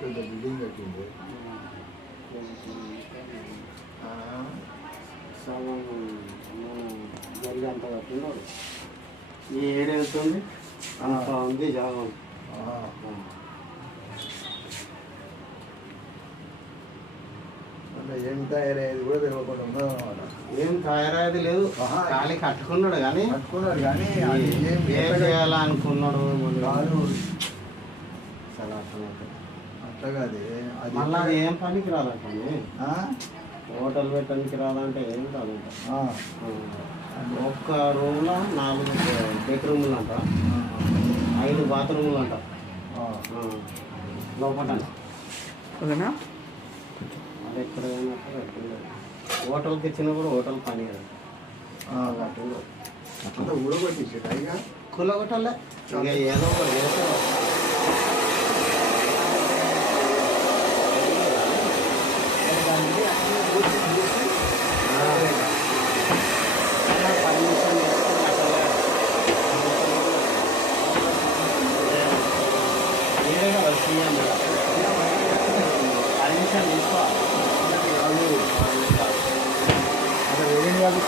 పెద్ద బిల్డింగ్ కట్టింది. సగం జరిగి అంత కట్టినాడు. ఈ ఏరియా ఎంత ఉంది అంత ఉంది జాగం. ఏం తయారయ్యేది కూడా తెలియకుండా ఉన్నది అన్నమాట. ఏం తయారయ్యేది లేదు, ఖాళీ కట్టుకున్నాడు కానీ ఏం చేయాలా అనుకున్నాడు కాదు. అసలు అర్థమైతే అట్లా కాదు అది మళ్ళీ అది ఏం పనికి రాదంటే హోటల్ పెట్టడానికి రాదంటే ఏం రాదంట. ఒక్క రూమ్లో 4 బెడ్రూమ్లు అంట, 5 బాత్రూమ్లు అంట లోపల. ఓకేనా? అది ఎక్కడ హోటల్కి ఇచ్చినా కూడా హోటల్ పని కదా. అట్లా ఊడగొట్టేసి పైగా కూలగొట్టాలే ఇక ఏదో ఒకటి చేసేవాడు. పర్మిషన్ తీసుకోవాలి. అక్కడ వేరే వాళ్ళు